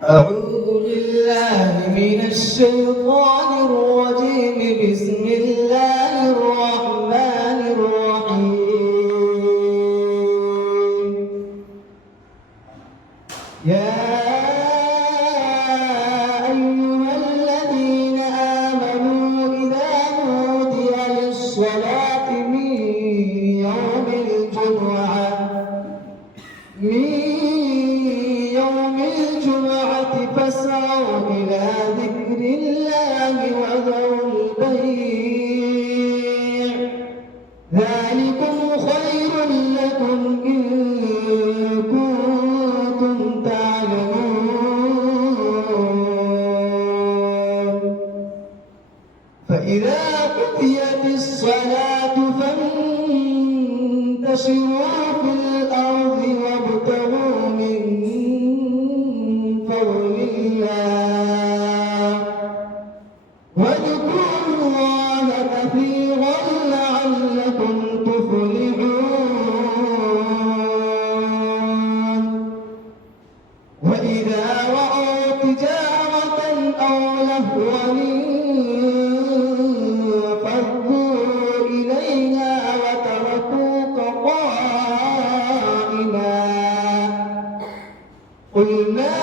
أعوذ بالله من الشيطان الرجيم. بسم الله الرحمن الرحيم. يا أيها الذين آمنوا إذا نودي للصلاة من يوم الجمعة فاسعوا إلى ذكر الله وذروا البيع، ذلكم خير لكم إن كنتم تعلمون. فإذا قضيت الصلاة فانتشروا في الأرض وابتغوا من فضل الله واذكروا الله كثيرا لعلكم تفلحون. وإذا رأوا تجارة أو لهوا انفضوا إليها وتركوك قائما. قل ما